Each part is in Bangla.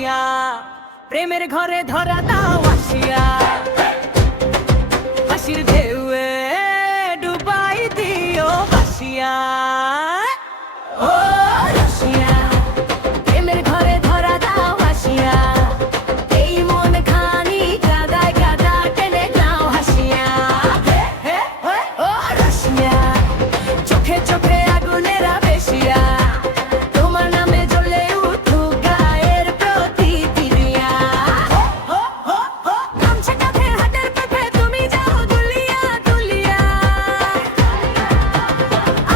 আসিয়া, প্রেমের ঘরে ধরা দাও আসিয়া, হাসির ঢেউয়ে ডুবাই দিও ভাসিয়া। ও রসিয়া, প্রেমের ঘরে ধরা দাও আসিয়া, এই মন খানি কাদায় কাদা টেনে নাও হাসিয়া। ও রসিয়া, চোখে চোখে আগুনের আবেশিয়া, তোমার নামে জ্বলে উঠুক গায়ের প্রতিক্রিয়া। গামছা কাঁধে হাতের পেঁপে তুমি যাও দুলিয়া দুলিয়া,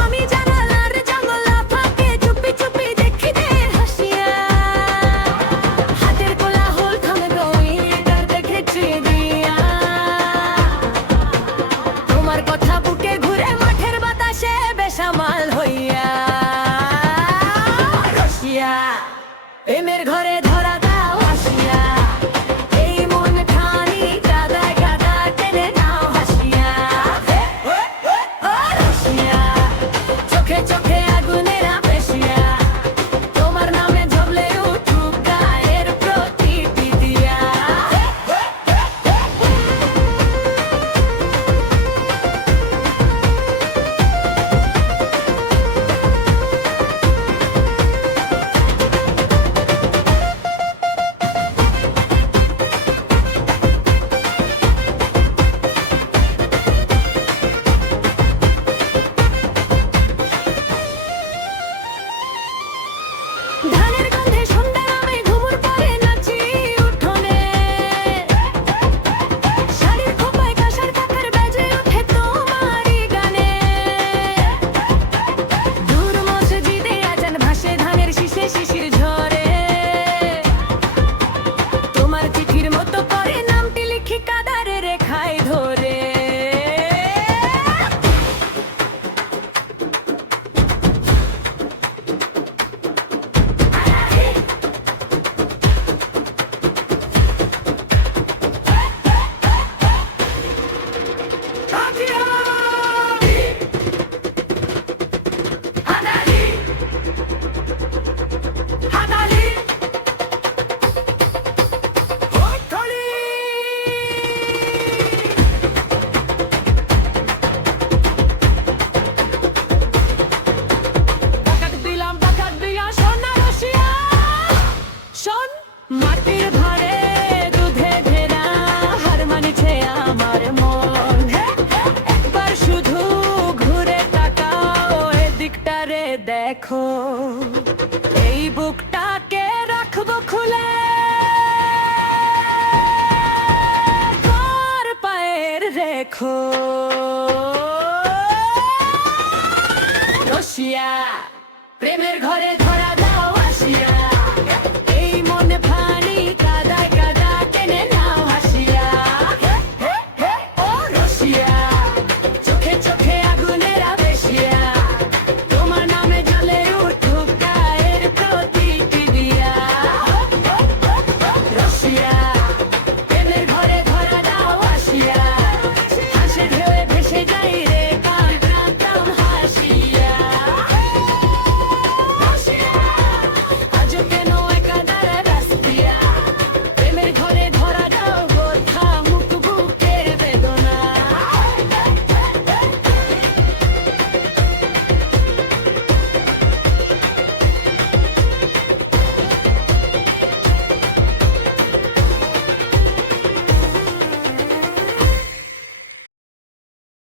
আমি জানালার জানালা ফাঁকে চুপি চুপি দেখি দে হাসিয়া। হাতের কোলাহল থামে গো মিটার দেখেছি দিয়া, তোমার কথা বুকে ঘুরে মাঠের বাতাসে বেসামাল হইয়া। রসিয়া, প্রেমের ঘরে ধরা দাও আসিয়া, এই মন খানি কাদায় কাদা টেনে নাও হাসিয়া। ও রসিয়া, চোখে চোখে আগুনের আবেশিয়া, তোমার নামে ঝবলে উঠুক গায়ের প্রতিক্রিয়া। ধানের গন্ধে সন্ধ্যার আমি ঘুমুর পরে নাচি উঠোনে, শাড়ির খোপায় কাঁসার কাঁথার বেজে ওঠে তোমারই গানে। দূর মসজিদে আজান ভাসে ধানের শীষে শিশির ঝরে, তোমার চিঠির মতো করে নামটি লিখি কাদারে রেখায় ধরে। মাটির ঘরে দুধে ভেড়া হার মানিছে আমার মন, একবার শুধু ঘুরে তাকাও এদিকটারে দেখো, এই বুকটাকে রাখবো খুলে তোর পায়ের রেখো। রসিয়া, প্রেমের ঘরে ধরা